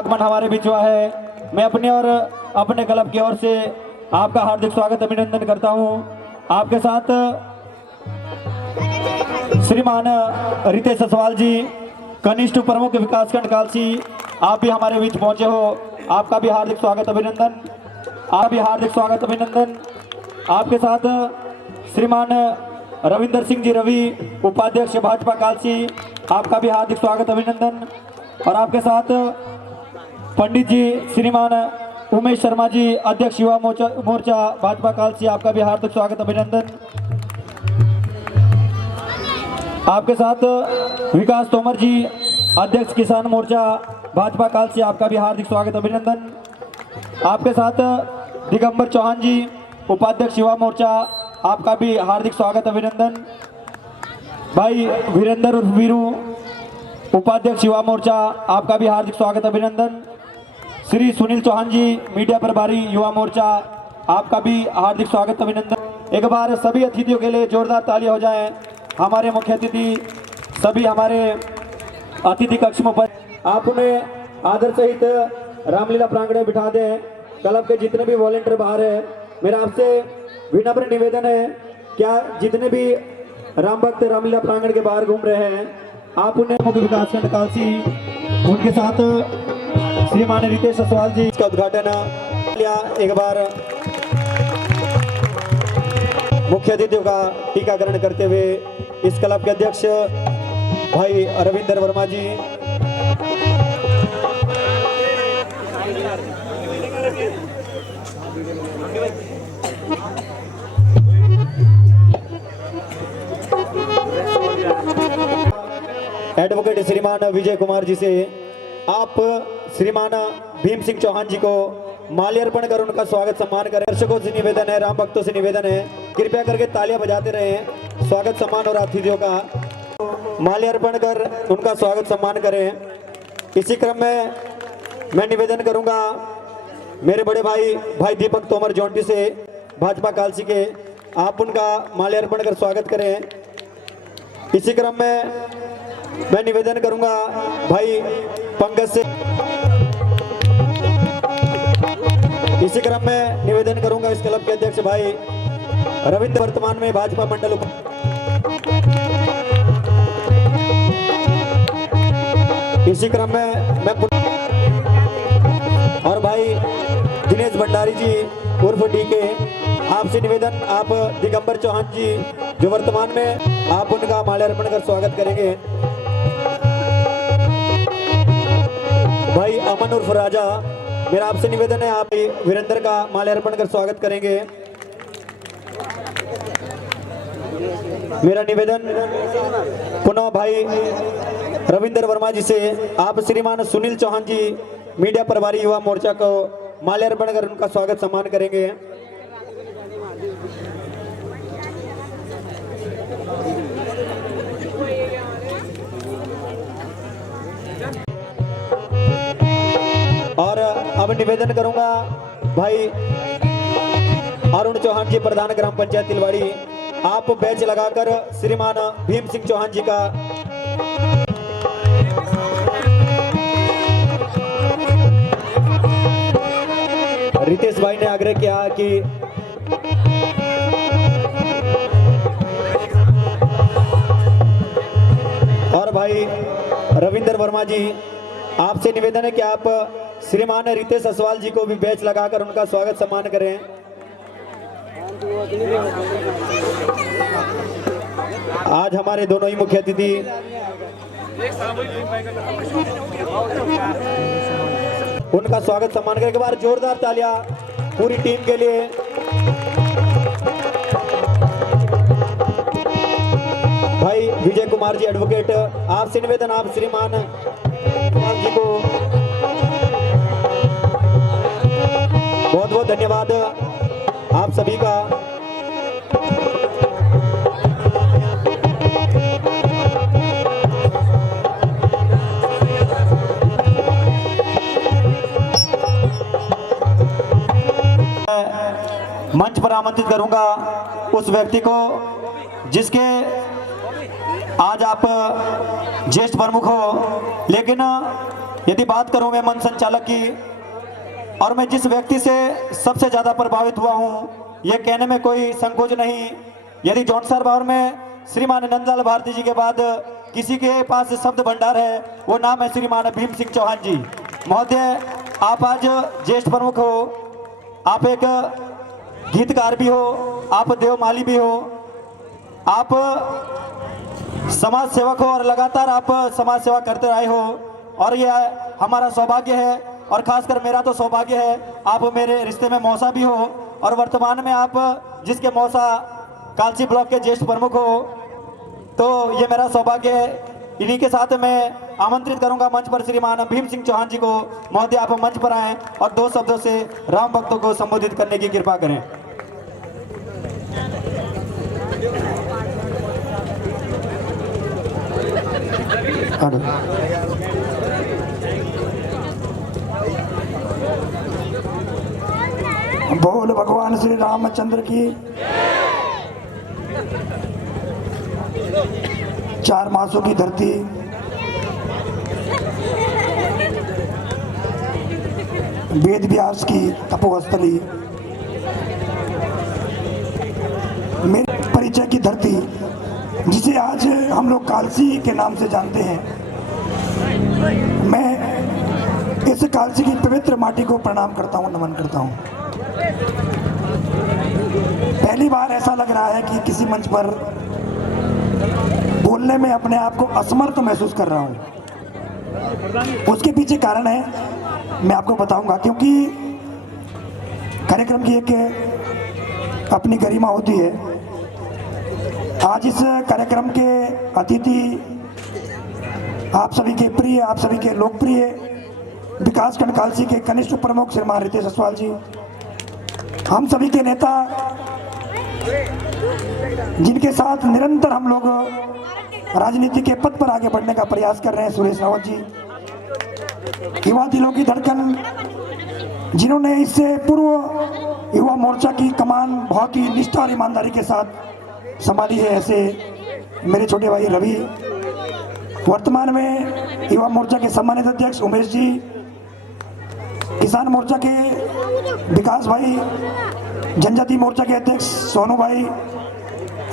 आगमन हमारे बीच हुआ है। मैं अपने और अपने क्लब की ओर से आपका हार्दिक स्वागत अभिनंदन करता हूं। आपके साथ श्रीमान रितेश असवाल जी, कनिष्ठ प्रमुख विकासखंड कालसी, आप भी हमारे बीच पहुंचे हो। आपका भी हार्दिक स्वागत अभिनंदन। आप भी हार्दिक स्वागत अभिनंदन। आपके साथ श्रीमान रविंदर सिंह जी रवि, उपाध्यक्ष भाजपा कालसी, आपका भी हार्दिक स्वागत अभिनंदन। और आपके साथ पंडित जी श्रीमान उमेश शर्मा जी, अध्यक्ष युवा मोर्चा भाजपा कालसी, आपका भी हार्दिक स्वागत अभिनंदन। आपके साथ विकास तोमर जी, अध्यक्ष किसान मोर्चा भाजपा कालसी, आपका भी हार्दिक स्वागत अभिनंदन। आपके साथ दिगंबर चौहान जी, उपाध्यक्ष युवा मोर्चा, आपका भी हार्दिक स्वागत अभिनंदन। भाई वीरेंद्र उर्फ वीरू, उपाध्यक्ष युवा मोर्चा, आपका भी हार्दिक स्वागत अभिनंदन। श्री सुनील चौहान जी, मीडिया प्रभारी युवा मोर्चा, आपका भी हार्दिक स्वागत अभिनंदन। एक बार सभी अतिथियों के लिए जोरदार तालियां हो जाएं। हमारे मुख्य अतिथि सभी हमारे अतिथि कक्ष में आप उन्हें आदर सहित रामलीला प्रांगण में बिठा दें। क्लब के जितने भी वॉलंटियर बाहर है, मेरा आपसे विनम्र निवेदन है, क्या जितने भी राम भक्त रामलीला प्रांगण के बाहर घूम रहे हैं, आप उन्हें मुख्य विकासखंड कालसी, उनके साथ श्रीमान रितेश असवाल जी का उद्घाटन एक बार मुख्य अतिथियों का टीकाकरण करते हुए इस क्लब के अध्यक्ष भाई रविंदर वर्मा जी, एडवोकेट श्रीमान विजय कुमार जी से आप श्रीमान भीम सिंह चौहान जी को माल्यार्पण कर उनका स्वागत सम्मान करें। दर्शकों से निवेदन है, राम भक्तों से निवेदन है, कृपया करके तालियां बजाते रहें। स्वागत सम्मान और अतिथियों का माल्यार्पण कर उनका स्वागत सम्मान करें। इसी क्रम में मैं निवेदन करूंगा मेरे बड़े भाई दीपक तोमर जोंटी से भाजपा कालसी के, आप उनका माल्यार्पण कर स्वागत करें। इसी क्रम में मैं निवेदन करूंगा भाई पंकज से, इसी क्रम में निवेदन करूंगा इस क्लब के अध्यक्ष भाई रविंद्र, वर्तमान में भाजपा मंडल इसी क्रम में मैं और भाई दिनेश भंडारी जी उर्फ डीके, आपसे निवेदन आप दिगंबर चौहान जी जो वर्तमान में आप उनका माल्यार्पण कर स्वागत करेंगे। भाई अमन उर्फ राजा, मेरा आपसे निवेदन है आप वीरेंद्र का माल्यार्पण कर स्वागत करेंगे। मेरा निवेदन पुनः भाई रविंदर वर्मा जी से आप श्रीमान सुनील चौहान जी, मीडिया प्रभारी युवा मोर्चा को माल्यार्पण कर उनका स्वागत सम्मान करेंगे। और अब निवेदन करूंगा भाई अरुण चौहान जी, प्रधान ग्राम पंचायत तिलवाड़ी, आप बैच लगाकर श्रीमान भीम सिंह चौहान जी का रितेश भाई ने आग्रह किया कि और भाई रविंदर वर्मा जी, आपसे निवेदन है कि आप श्रीमान रितेश असवाल जी को भी बैच लगाकर उनका स्वागत सम्मान करें। आज हमारे दोनों ही मुख्य अतिथि उनका स्वागत सम्मान करें। एक बार जोरदार तालियां पूरी टीम के लिए। भाई विजय कुमार जी एडवोकेट, आपसे निवेदन आप श्रीमान जी को बहुत बहुत धन्यवाद आप सभी का। मंच पर आमंत्रित करूंगा उस व्यक्ति को जिसके आज आप ज्येष्ठ प्रमुख हो, लेकिन यदि बात करूं मैं मंच संचालक की, और मैं जिस व्यक्ति से सबसे ज़्यादा प्रभावित हुआ हूं, यह कहने में कोई संकोच नहीं। यदि जौनसर बावर में श्रीमान नंदलाल भारती जी के बाद किसी के पास शब्द भंडार है, वो नाम है श्रीमान भीम सिंह चौहान जी। महोदय, आप आज ज्येष्ठ प्रमुख हो, आप एक गीतकार भी हो, आप देवमाली भी हो, आप समाज सेवक हो और लगातार आप समाज सेवा करते रहे हो, और यह हमारा सौभाग्य है, और खासकर मेरा तो सौभाग्य है, आप मेरे रिश्ते में मौसा भी हो, और वर्तमान में आप जिसके मौसा कालसी ब्लॉक के ज्येष्ठ प्रमुख हो, तो ये मेरा सौभाग्य है। इन्हीं के साथ मैं आमंत्रित करूंगा मंच पर श्रीमान भीम सिंह चौहान जी को। महोदय, आप मंच पर आएं और 2 शब्दों से राम भक्तों को संबोधित करने की कृपा करें। बोल भगवान श्री रामचंद्र की। 4 मासों की धरती, वेद व्यास की तपोस्थली, मेरे परिचय की धरती, जिसे आज हम लोग कालसी के नाम से जानते हैं। मैं इस कालसी की पवित्र माटी को प्रणाम करता हूँ, नमन करता हूँ। पहली बार ऐसा लग रहा है कि किसी मंच पर बोलने में अपने आप को असमर्थ महसूस कर रहा हूँ। उसके पीछे कारण है, मैं आपको बताऊंगा, क्योंकि कार्यक्रम की एक अपनी गरिमा होती है। आज इस कार्यक्रम के अतिथि आप सभी के प्रिय, आप सभी के लोकप्रिय विकासखंड कालसी के कनिष्ठ प्रमुख श्रीमान रितेश असवाल जी, हम सभी के नेता, जिनके साथ निरंतर हम लोग राजनीति के पथ पर आगे बढ़ने का प्रयास कर रहे हैं, सुरेश रावत जी, युवा दिलों की धड़कन, जिन्होंने इससे पूर्व युवा मोर्चा की कमान बहुत ही निष्ठा और ईमानदारी के साथ संभाली है, ऐसे मेरे छोटे भाई रवि, वर्तमान में युवा मोर्चा के सम्मानित अध्यक्ष उमेश जी, किसान मोर्चा के विकास भाई, जनजाति मोर्चा के अध्यक्ष सोनू भाई,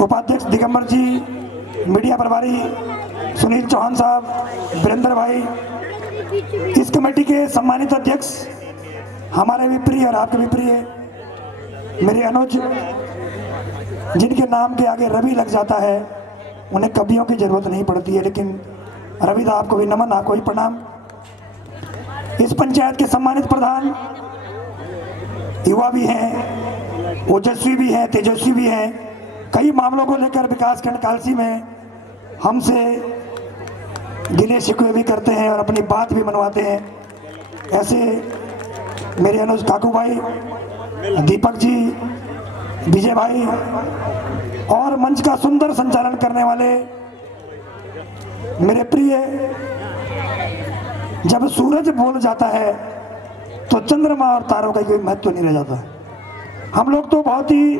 उपाध्यक्ष दिगंबर जी, मीडिया प्रभारी सुनील चौहान साहब, वीरेंद्र भाई, इस कमेटी के सम्मानित अध्यक्ष हमारे भी प्रिय और आपके भी प्रिय मेरे अनुज, जिनके नाम के आगे रवि लग जाता है, उन्हें कवियों की जरूरत नहीं पड़ती है, लेकिन रवि दा, आपको भी नमन, आपको भी प्रणाम। इस पंचायत के सम्मानित प्रधान, युवा भी हैं, ओजस्वी भी हैं, तेजस्वी भी हैं, कई मामलों को लेकर विकासखंड कालसी में हमसे गिले शिकवे भी करते हैं और अपनी बात भी मनवाते हैं, ऐसे मेरे अनुज ठाकुर भाई, दीपक जी, विजय भाई, और मंच का सुंदर संचालन करने वाले मेरे प्रिय, जब सूरज बोल जाता है तो चंद्रमा और तारों का कोई महत्व नहीं रह जाता। हम लोग तो बहुत ही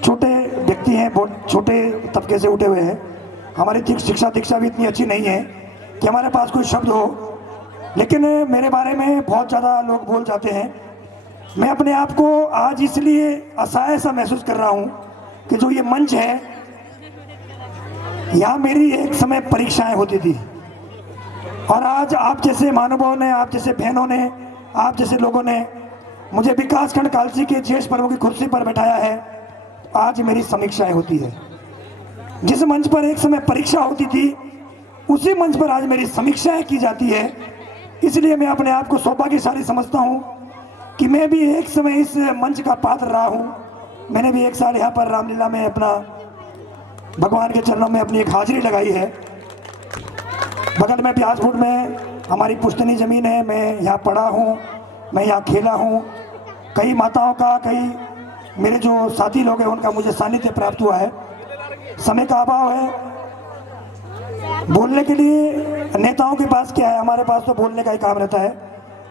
छोटे व्यक्ति हैं, बहुत छोटे तबके से उठे हुए हैं, हमारी शिक्षा दीक्षा भी इतनी अच्छी नहीं है कि हमारे पास कोई शब्द हो, लेकिन मेरे बारे में बहुत ज़्यादा लोग बोल जाते हैं। मैं अपने आप को आज इसलिए असहाय सा महसूस कर रहा हूँ कि जो ये मंच है, यहाँ मेरी एक समय परीक्षाएं होती थी, और आज आप जैसे महानुभावों ने, आप जैसे बहनों ने, आप जैसे लोगों ने मुझे विकासखंड कालसी के ज्येष्ठ प्रमुख की कुर्सी पर बैठाया है। आज मेरी समीक्षाएं होती है। जिस मंच पर एक समय परीक्षा होती थी, उसी मंच पर आज मेरी समीक्षाएं की जाती है। इसलिए मैं अपने आप को सौभाग्यशाली समझता हूं कि मैं भी एक समय इस मंच का पात्र रहा हूं। मैंने भी 1 साल यहाँ पर रामलीला में अपना भगवान के चरणों में अपनी एक हाजिरी लगाई है। बगल में प्याजपुर में हमारी पुश्तनी ज़मीन है, मैं यहाँ पढ़ा हूँ, मैं यहाँ खेला हूँ। कई माताओं का, कई मेरे जो साथी लोग हैं, उनका मुझे सानिध्य प्राप्त हुआ है। समय का अभाव है, बोलने के लिए नेताओं के पास क्या है, हमारे पास तो बोलने का ही काम रहता है,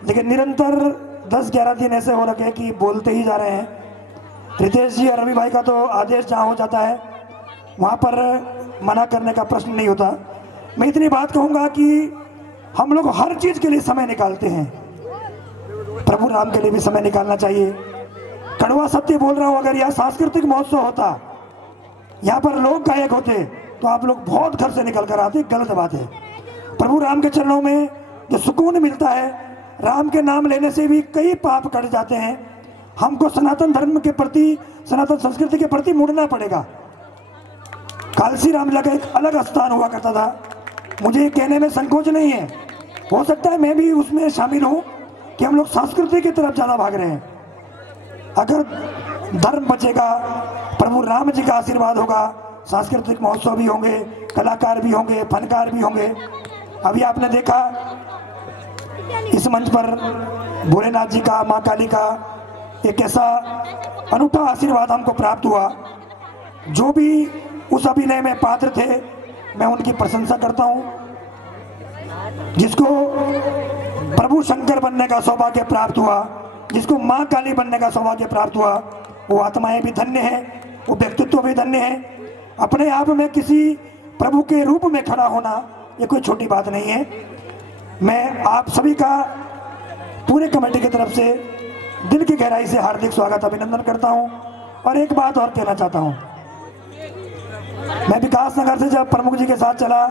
लेकिन निरंतर 10-11 दिन ऐसे हो रखे कि बोलते ही जा रहे हैं। रितेश जी और रवि भाई का तो आदेश जहाँ हो जाता है वहाँ पर मना करने का प्रश्न नहीं होता। मैं इतनी बात कहूँगा कि हम लोग हर चीज के लिए समय निकालते हैं, प्रभु राम के लिए भी समय निकालना चाहिए। कड़वा सत्य बोल रहा हूं, अगर यह सांस्कृतिक महोत्सव होता, यहाँ पर लोग गायक होते, तो आप लोग बहुत घर से निकल कर आते। गलत बात है। प्रभु राम के चरणों में जो सुकून मिलता है, राम के नाम लेने से भी कई पाप कट जाते हैं। हमको सनातन धर्म के प्रति, सनातन संस्कृति के प्रति मुड़ना पड़ेगा। कालसी रामलीला का एक अलग स्थान हुआ करता था, मुझे कहने में संकोच नहीं है। हो सकता है मैं भी उसमें शामिल हूं कि हम लोग संस्कृति की तरफ ज्यादा भाग रहे हैं। अगर धर्म बचेगा, प्रभु राम जी का आशीर्वाद होगा, सांस्कृतिक महोत्सव भी होंगे, कलाकार भी होंगे, फनकार भी होंगे। अभी आपने देखा इस मंच पर भोलेनाथ जी का, माँ काली का एक ऐसा अनूठा आशीर्वाद हमको प्राप्त हुआ। जो भी उस अभिनय में पात्र थे, मैं उनकी प्रशंसा करता हूं। जिसको प्रभु शंकर बनने का सौभाग्य प्राप्त हुआ, जिसको माँ काली बनने का सौभाग्य प्राप्त हुआ, वो आत्माएं भी धन्य हैं, वो व्यक्तित्व भी धन्य है। अपने आप में किसी प्रभु के रूप में खड़ा होना ये कोई छोटी बात नहीं है। मैं आप सभी का पूरे कमेटी की तरफ से दिल की गहराई से हार्दिक स्वागत, अभिनंदन करता हूं। और एक बात और कहना चाहता हूं, मैं विकास नगर से जब प्रमुख जी के साथ चला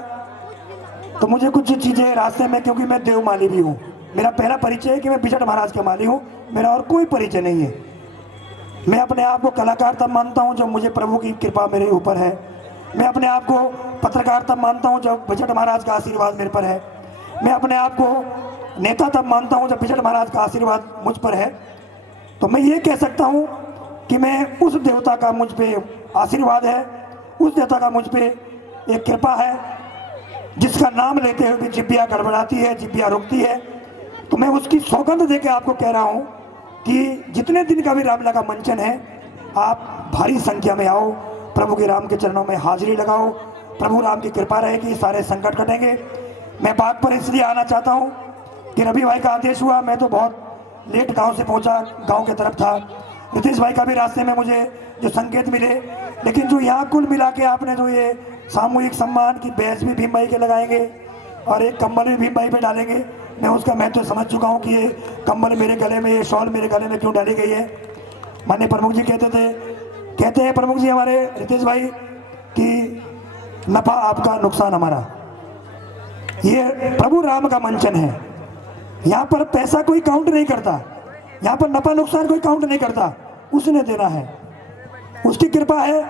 तो मुझे कुछ चीजें रास्ते में, क्योंकि मैं देवमाली भी हूं, मेरा पहला परिचय है कि मैं बिछट महाराज का माली हूं, मेरा और कोई परिचय नहीं है। मैं अपने आप को कलाकार तब मानता हूं जब मुझे प्रभु की कृपा मेरे ऊपर है। मैं अपने आप को पत्रकार तब मानता हूं जब बिछट महाराज का आशीर्वाद मेरे पर है। मैं अपने आप को नेता तब मानता हूं जब बिछट महाराज का आशीर्वाद मुझ पर है। तो मैं ये कह सकता हूं कि मैं उस देवता का मुझ पे आशीर्वाद है, उस देवता का मुझ पे एक कृपा है, जिसका नाम लेते हुए भी जिब्बिया गड़बड़ाती है, जिब्बिया रुकती है। तो मैं उसकी सौगंध देके आपको कह रहा हूं कि जितने दिन का भी रामलीला का मंचन है, आप भारी संख्या में आओ, प्रभु के राम के चरणों में हाजिरी लगाओ। प्रभु राम की कृपा रहेगी, सारे संकट कटेंगे। मैं बात पर इसलिए आना चाहता हूं कि रवि भाई का आदेश हुआ, मैं तो बहुत लेट गांव से पहुंचा, गांव की तरफ था। नितीश भाई का भी रास्ते में मुझे जो संकेत मिले, लेकिन जो यहाँ कुल मिला के आपने जो ये सामूहिक सम्मान की बैच भी भीम भाई के लगाएंगे और एक कंबल भी भीम भाई पे डालेंगे, मैं उसका महत्व समझ चुका हूँ कि ये कंबल मेरे गले में, ये शॉल मेरे गले में क्यों डाली गई है। माननीय प्रमुख जी कहते हैं प्रमुख जी हमारे रितेश भाई कि नफा आपका, नुकसान हमारा। ये प्रभु राम का मंचन है, यहाँ पर पैसा कोई काउंट नहीं करता, यहाँ पर नफा नुकसान कोई काउंट नहीं करता, उसने देना है, उसकी कृपा है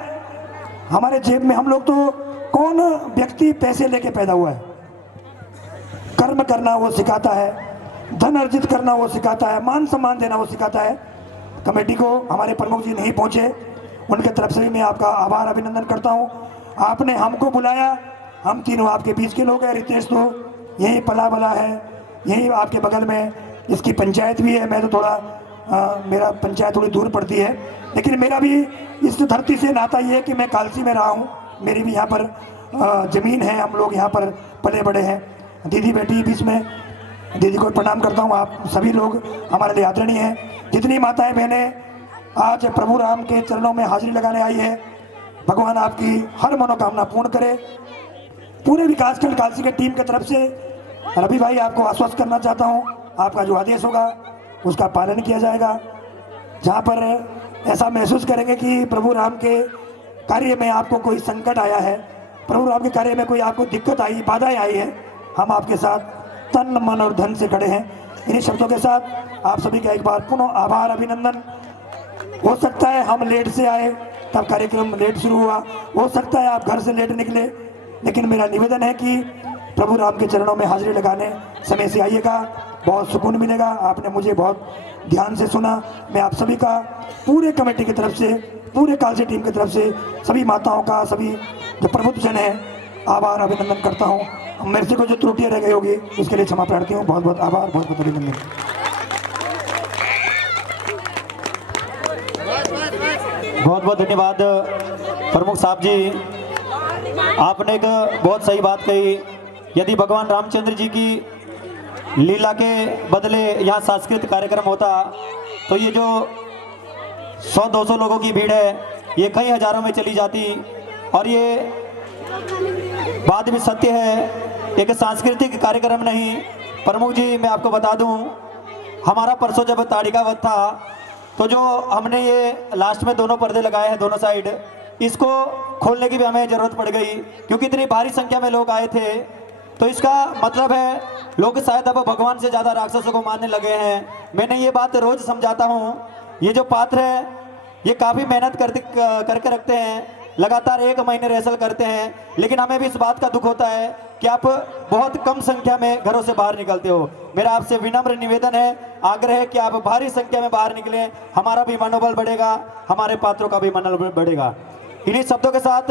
हमारे जेब में। हम लोग तो, कौन व्यक्ति पैसे लेके पैदा हुआ है? कर्म करना वो सिखाता है, धन अर्जित करना वो सिखाता है, मान सम्मान देना वो सिखाता है। कमेटी को हमारे प्रमुख जी नहीं पहुंचे, उनके तरफ से भी मैं आपका आभार अभिनंदन करता हूं। आपने हमको बुलाया, हम तीनों आपके बीच के लोग हैं। रितेश तो यही पला बला है, यही आपके बगल में इसकी पंचायत भी है। मैं तो थोड़ा मेरा पंचायत थोड़ी दूर पड़ती है, लेकिन मेरा भी इस धरती से नाता ये है कि मैं कालसी में रहा हूँ, मेरी भी यहाँ पर ज़मीन है, हम लोग यहाँ पर पले बड़े हैं। दीदी बेटी बीच में, दीदी को प्रणाम करता हूँ। आप सभी लोग हमारे लिए आदरणीय हैं। जितनी माताएं बहनें आज प्रभु राम के चरणों में हाजिरी लगाने आई है, भगवान आपकी हर मनोकामना पूर्ण करे। पूरे विकासखंड कालसी के टीम की तरफ से रवि भाई आपको आश्वस्त करना चाहता हूँ, आपका जो आदेश होगा उसका पालन किया जाएगा। जहाँ पर ऐसा महसूस करेंगे कि प्रभु राम के कार्य में आपको कोई संकट आया है, प्रभु राम के कार्य में कोई आपको दिक्कत आई, बाधाएं आई है, हम आपके साथ तन मन और धन से खड़े हैं। इन्हीं शब्दों के साथ आप सभी का एक बार पुनः आभार अभिनंदन। हो सकता है हम लेट से आए, तब कार्यक्रम लेट शुरू हुआ, हो सकता है आप घर से लेट निकले, लेकिन मेरा निवेदन है कि प्रभु राम के चरणों में हाजिरी लगाने समय से आइएगा, बहुत सुकून मिलेगा। आपने मुझे बहुत ध्यान से सुना। मैं आप सभी का पूरे कमेटी की तरफ से, पूरे कालसी टीम की तरफ से, सभी माताओं का, सभी जो प्रबुद्धजन है, आभार अभिनंदन करता हूँ। मेरे से कोई जो त्रुटियाँ रह गई होगी उसके लिए क्षमा प्रार्थी हूँ। बहुत बहुत आभार, बहुत बहुत अभिनंदन। बहुत बहुत धन्यवाद प्रमुख साहब जी, आपने एक बहुत सही बात कही। यदि भगवान रामचंद्र जी की लीला के बदले यहाँ सांस्कृतिक कार्यक्रम होता तो ये जो 100-200 लोगों की भीड़ है ये कई हजारों में चली जाती। और ये बात भी सत्य है एक सांस्कृतिक कार्यक्रम नहीं। प्रमुख जी मैं आपको बता दूं, हमारा परसों जब ताड़िका वध था तो जो हमने ये लास्ट में दोनों पर्दे लगाए हैं दोनों साइड, इसको खोलने की भी हमें ज़रूरत पड़ गई क्योंकि इतनी भारी संख्या में लोग आए थे। तो इसका मतलब है लोग शायद अब भगवान से ज़्यादा राक्षसों को मानने लगे हैं। मैंने ये बात रोज़ समझाता हूँ। ये जो पात्र है ये काफ़ी मेहनत करके रखते हैं, लगातार 1 महीने रिहर्सल करते हैं, लेकिन हमें भी इस बात का दुख होता है कि आप बहुत कम संख्या में घरों से बाहर निकलते हो। मेरा आपसे विनम्र निवेदन है, आग्रह है कि आप भारी संख्या में बाहर निकलें, हमारा भी मनोबल बढ़ेगा, हमारे पात्रों का भी मनोबल बढ़ेगा। इन्हीं शब्दों के साथ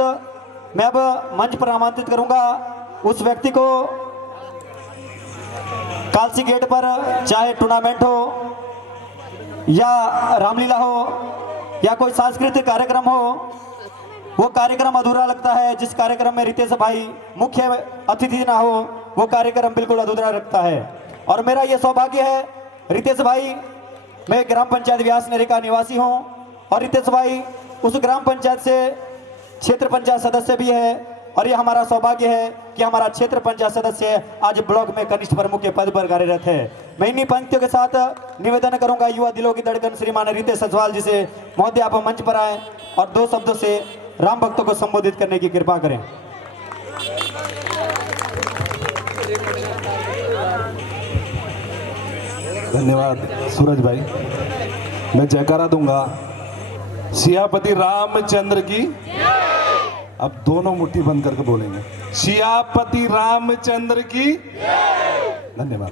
मैं अब मंच पर आमंत्रित करूंगा उस व्यक्ति को, कालसी गेट पर चाहे टूर्नामेंट हो या रामलीला हो या कोई सांस्कृतिक कार्यक्रम हो, वो कार्यक्रम अधूरा लगता है। जिस कार्यक्रम में रितेश भाई मुख्य अतिथि ना हो वो कार्यक्रम बिल्कुल अधूरा लगता है। और मेरा ये सौभाग्य है, रितेश भाई, मैं ग्राम पंचायत व्यास नेरी का निवासी हूँ और रितेश भाई उस ग्राम पंचायत से क्षेत्र पंचायत सदस्य भी है। और ये हमारा सौभाग्य है कि हमारा क्षेत्र पंचायत सदस्य आज ब्लॉक में कनिष्ठ प्रमुख के पद पर कार्यरत है। मैं इन्हीं पंक्तियों के साथ निवेदन करूंगा युवा दिलों की धड़कन श्रीमान रितेश सजवाल जी से, महोदय आप मंच पर आए और 2 शब्दों से राम भक्तों को संबोधित करने की कृपा करें। धन्यवाद सूरज भाई। मैं जयकारा दूंगा, सियापति रामचंद्र की। अब दोनों मुट्ठी बंद करके बोलेंगे, सियापति रामचंद्र की। धन्यवाद।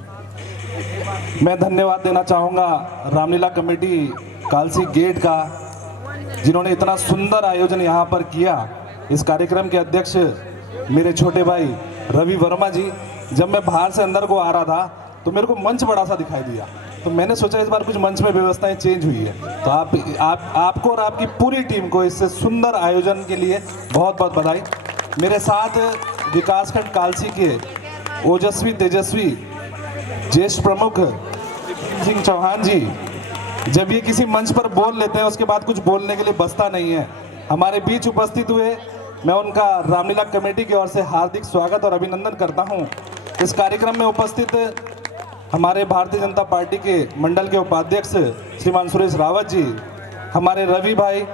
मैं धन्यवाद देना चाहूंगा रामलीला कमेटी कालसी गेट का, जिन्होंने इतना सुंदर आयोजन यहाँ पर किया। इस कार्यक्रम के अध्यक्ष मेरे छोटे भाई रवि वर्मा जी। जब मैं बाहर से अंदर को आ रहा था तो मेरे को मंच बड़ा सा दिखाई दिया, तो मैंने सोचा इस बार कुछ मंच में व्यवस्थाएं चेंज हुई है। तो आपको और आपकी पूरी टीम को इससे सुंदर आयोजन के लिए बहुत बहुत बधाई। मेरे साथ विकासखंड कालसी के ओजस्वी तेजस्वी ज्येष्ठ प्रमुख सिंह चौहान जी, जब ये किसी मंच पर बोल लेते हैं उसके बाद कुछ बोलने के लिए बचता नहीं है, हमारे बीच उपस्थित हुए। मैं उनका रामलीला कमेटी की ओर से हार्दिक स्वागत और अभिनंदन करता हूं। इस कार्यक्रम में उपस्थित हमारे भारतीय जनता पार्टी के मंडल के उपाध्यक्ष श्रीमान सुरेश रावत जी, हमारे रवि भाई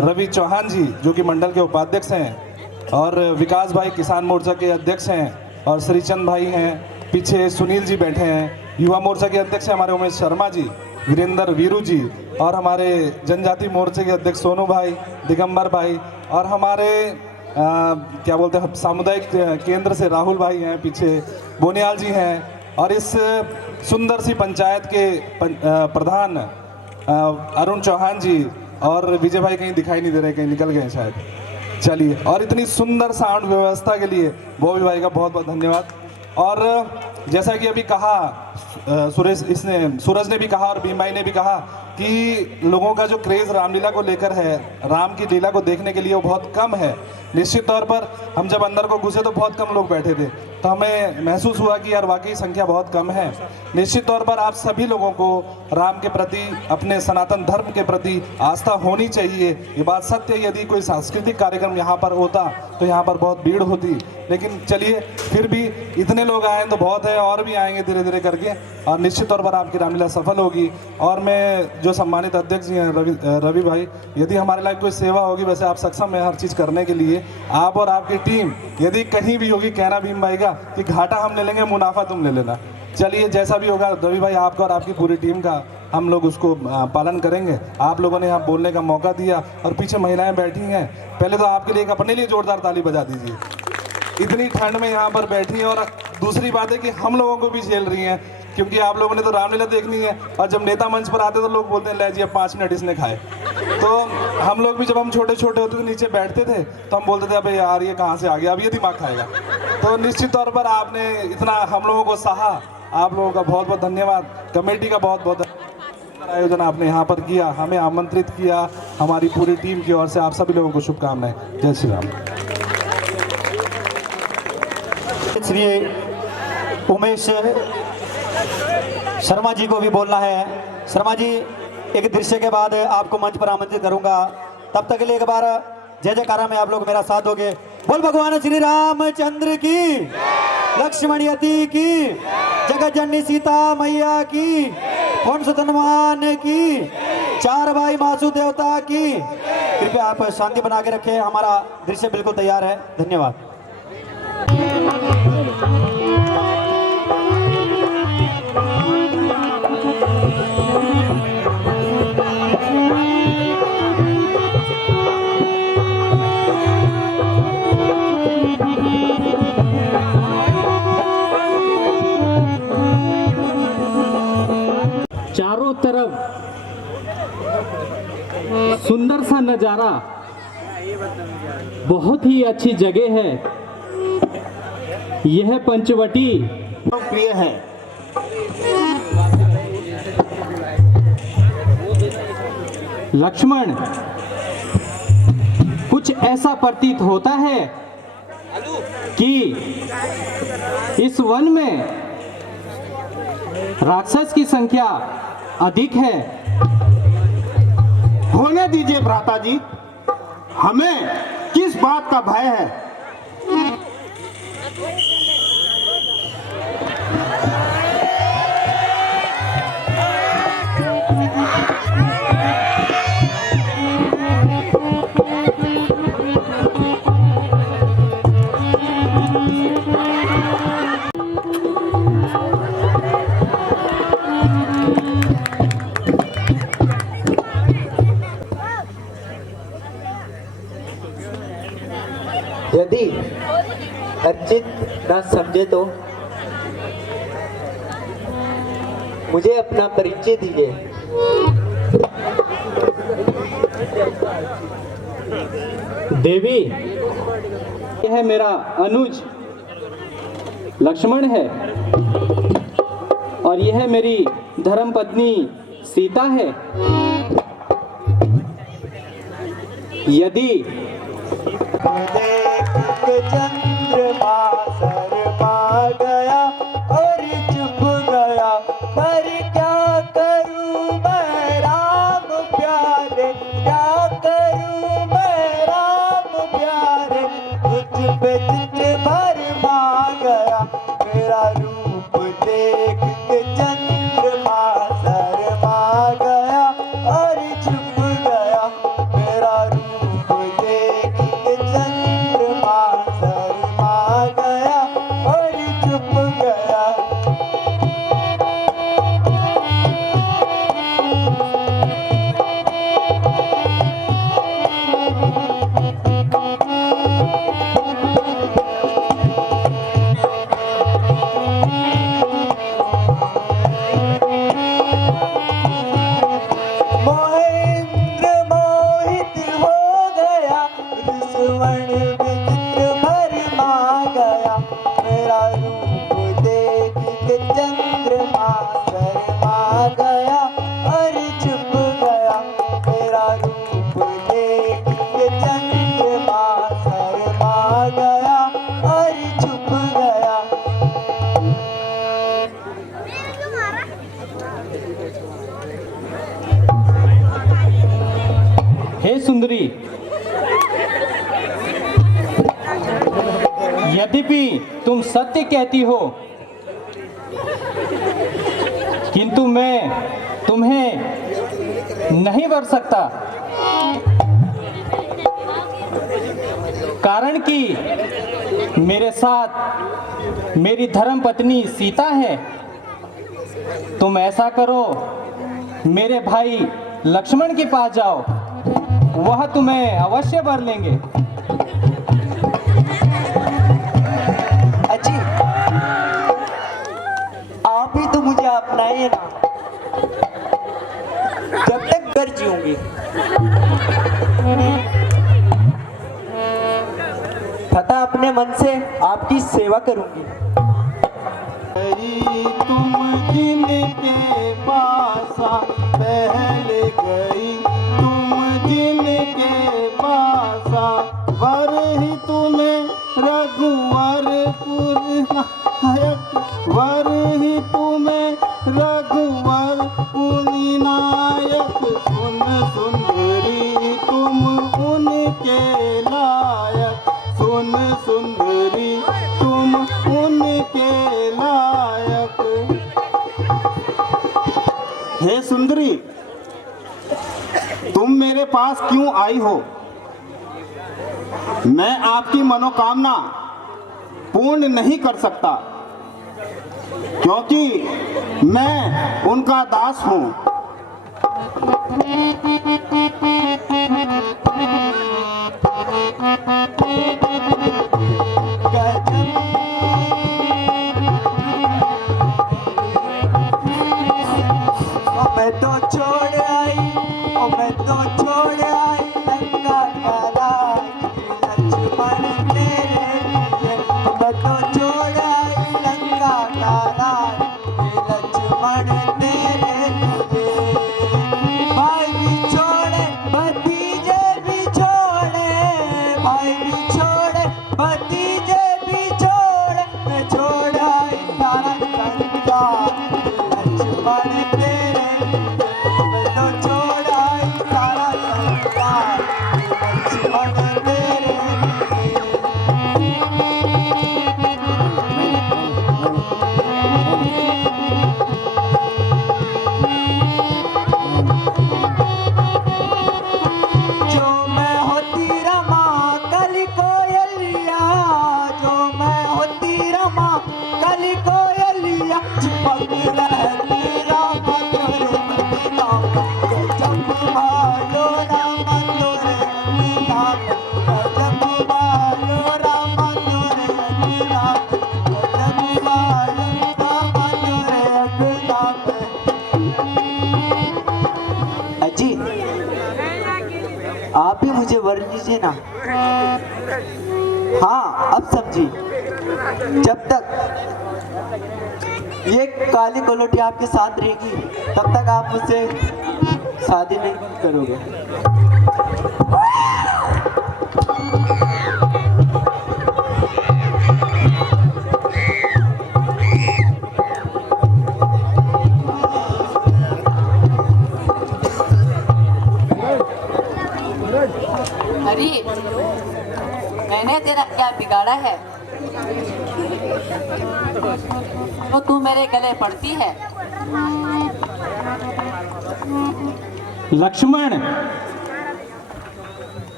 रवि चौहान जी जो कि मंडल के उपाध्यक्ष हैं, और विकास भाई किसान मोर्चा के अध्यक्ष हैं, और श्रीचंद भाई हैं, पीछे सुनील जी बैठे हैं, युवा मोर्चा के अध्यक्ष हैं हमारे उमेश शर्मा जी, वीरेंद्र वीरू जी, और हमारे जनजाति मोर्चे के अध्यक्ष सोनू भाई, दिगंबर भाई, और हमारे क्या बोलते हैं सामुदायिक केंद्र से राहुल भाई हैं, पीछे बोनियाल जी हैं, और इस सुंदर सी पंचायत के प्रधान अरुण चौहान जी, और विजय भाई कहीं दिखाई नहीं दे रहे, कहीं निकल गए शायद। चलिए, और इतनी सुंदर साउंड व्यवस्था के लिए बॉबी भाई का बहुत बहुत धन्यवाद। और जैसा कि अभी कहा सूरज ने भी कहा और भीम भाई ने भी कहा कि लोगों का जो क्रेज़ रामलीला को लेकर है, राम की लीला को देखने के लिए वो बहुत कम है। निश्चित तौर पर हम जब अंदर को घुसे तो बहुत कम लोग बैठे थे, तो हमें महसूस हुआ कि यार वाकई संख्या बहुत कम है। निश्चित तौर पर आप सभी लोगों को राम के प्रति, अपने सनातन धर्म के प्रति आस्था होनी चाहिए। ये बात सत्य है। यदि कोई सांस्कृतिक कार्यक्रम यहाँ पर होता तो यहाँ पर बहुत भीड़ होती, लेकिन चलिए फिर भी इतने लोग आए तो बहुत है, और भी आएंगे धीरे धीरे करके, और निश्चित तौर पर आपकी रामलीला सफल होगी। और मैं जो सम्मानित अध्यक्ष जी हैं रवि भाई, यदि हमारे लायक कोई सेवा होगी, वैसे आप सक्षम है हर चीज़ करने के लिए, आप और आपकी टीम यदि कहीं भी होगी, कहना भीम भाई का कि घाटा हम ले लेंगे, मुनाफा तुम ले लेना। चलिए, जैसा भी होगा रवि भाई आपका और आपकी पूरी टीम का हम लोग उसको पालन करेंगे। आप लोगों ने यहाँ बोलने का मौका दिया, और पीछे महिलाएं बैठी हैं, पहले तो आपके लिए अपने लिए जोरदार ताली बजा दीजिए। इतनी ठंड में यहाँ पर बैठी हैं, और दूसरी बात है कि हम लोगों को भी झेल रही हैं, क्योंकि आप लोगों ने तो रामलीला देखनी है, और जब नेता मंच पर आते तो लोग बोलते हैं ले जी अब 5 मिनट इसने खाए। तो हम लोग भी जब हम छोटे छोटे होते थे नीचे बैठते थे तो हम बोलते थे अबे यार ये कहाँ से आ गया, अब ये दिमाग खाएगा। तो निश्चित तौर पर आपने इतना हम लोगों को सहा, आप लोगों का बहुत बहुत धन्यवाद। कमेटी का बहुत बहुत आयोजन आपने यहाँ पर किया, हमें आमंत्रित किया, हमारी पूरी टीम की ओर से आप सभी लोगों को शुभकामनाएं। जय श्री राम। श्री उमेश शर्मा जी को भी बोलना है। शर्मा जी, एक दृश्य के बाद आपको मंच पर आमंत्रित करूंगा, तब तक के लिए एक बार जय जयकारा में आप लोग मेरा साथ दोगे। बोल भगवान श्री रामचंद्र की। लक्ष्मण यति की, जगत जननी सीता मैया की, कौन सुतनवान की, चार भाई मासू देवता की। कृपया आप शांति बना के रखें, हमारा दृश्य बिल्कुल तैयार है। धन्यवाद। चारों तरफ सुंदर सा नजारा, बहुत ही अच्छी जगह है। यह पंचवटी प्रिय है। लक्ष्मण, कुछ ऐसा प्रतीत होता है कि इस वन में राक्षस की संख्या अधिक है। होने दीजिए भ्राता जी, हमें किस बात का भय है? यदि अर्चित ना समझे तो मुझे अपना परिचय दीजिए। देवी, यह मेरा अनुज लक्ष्मण है और यह मेरी धर्मपत्नी सीता है। यदि चंद्रमा शर्मा गया और चुप गया, पर क्या करूं मैं राम प्यारे, क्या करूं मैं राम प्यारे। तुझ पे तुझ भरमा गया, मेरा रूप देख के चंद्रमा शर्मा गया और चुप गया, मेरा रूप देख के चंद्रमा शर्मा गया और चुप गया। महेंद्र मोहित हो गया, दुश्मन विचित्र भरमा गया, मेरा रूप देख के चंद्रमा शर्मा गया और चुप गया, मेरा रूप देख के चंद्रमा शर्मा गया और चुप गया। हे सुंदरी, यद्यपि तुम सत्य कहती हो, किंतु मैं तुम्हें नहीं वर सकता। कारण कि मेरे साथ मेरी धर्मपत्नी सीता है। तुम ऐसा करो, मेरे भाई लक्ष्मण के पास जाओ, वह तुम्हें अवश्य वर लेंगे। अजी, आप ही तो मुझे अपनाइए ना, जब तक घर जीऊंगी। तथा अपने मन से आपकी सेवा करूंगी। तुम जिनके पासा पहले गई, तुम जिनके पासा, वर ही तुम्हें रघुवरपुर नायक, वर ही तुम्हें रघुवरपुर नायक। सुन सुंदरी तुम उनके लायक, सुन सुंदरी तुम उनके सुंदरी, तुम मेरे पास क्यों आई हो? मैं आपकी मनोकामना पूर्ण नहीं कर सकता, क्योंकि मैं उनका दास हूं। मैं तो छोड़ आई, ओ मैं तो छोड़ आई लंका काला, लक्ष्मण तेरे लिए। मैं तो छोड़ आई लंका काला, लक्ष्मण तेरे लिए। भाई भी छोड़े, भतीजे भी छोड़े, भाई भी छोड़े, भतीजे भी छोड़े। मैं छोड़ आई सारा संसार, लक्ष्मण तेरे। मैं तो छोड़ आई सारा संसार, लक्ष्मण तेरे। जो मैं होती रमा कली कोयलिया, जो मैं होती रमा कली कोयलिया, चिपक रहती राम तोरे बिना। गजब भालो राम तोरे बिना, गजब भालो राम तोरे बिना, गजब भालो राम तोरे बिना। अजी, आप भी मुझे वर लीजिए ना। हाँ, अब समझी। जब तक ये काली कोलोटी आपके साथ रहेगी, तब तक आप मुझसे शादी नहीं करोगे। अरे मैंने तेरा क्या बिगाड़ा है? तो तू मेरे गले पड़ती है। लक्ष्मण,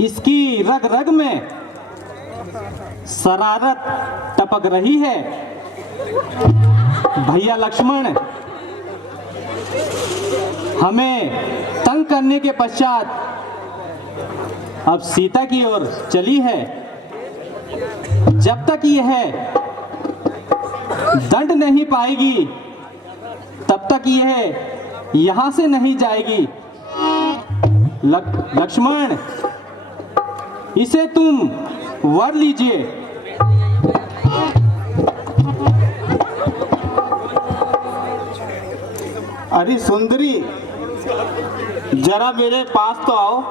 इसकी रग रग में शरारत टपक रही है। भैया लक्ष्मण हमें तंग करने के पश्चात अब सीता की ओर चली है। जब तक यह दंड नहीं पाएगी, तब तक यह यहां से नहीं जाएगी। लक्ष्मण, इसे तुम वर लीजिए। अरे सुंदरी, जरा मेरे पास तो आओ।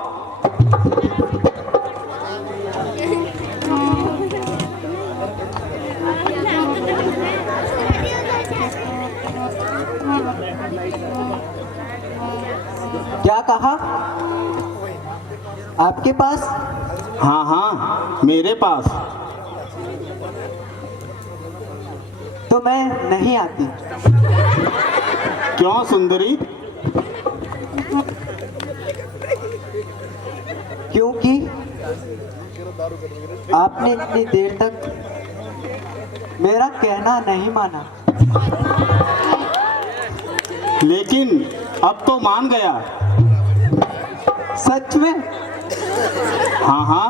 क्या कहा? आपके पास? हाँ हाँ, मेरे पास। तो मैं नहीं आती। क्यों सुंदरी? क्योंकि आपने इतनी देर तक मेरा कहना नहीं माना। लेकिन अब तो मान गया। सच में? हाँ हाँ,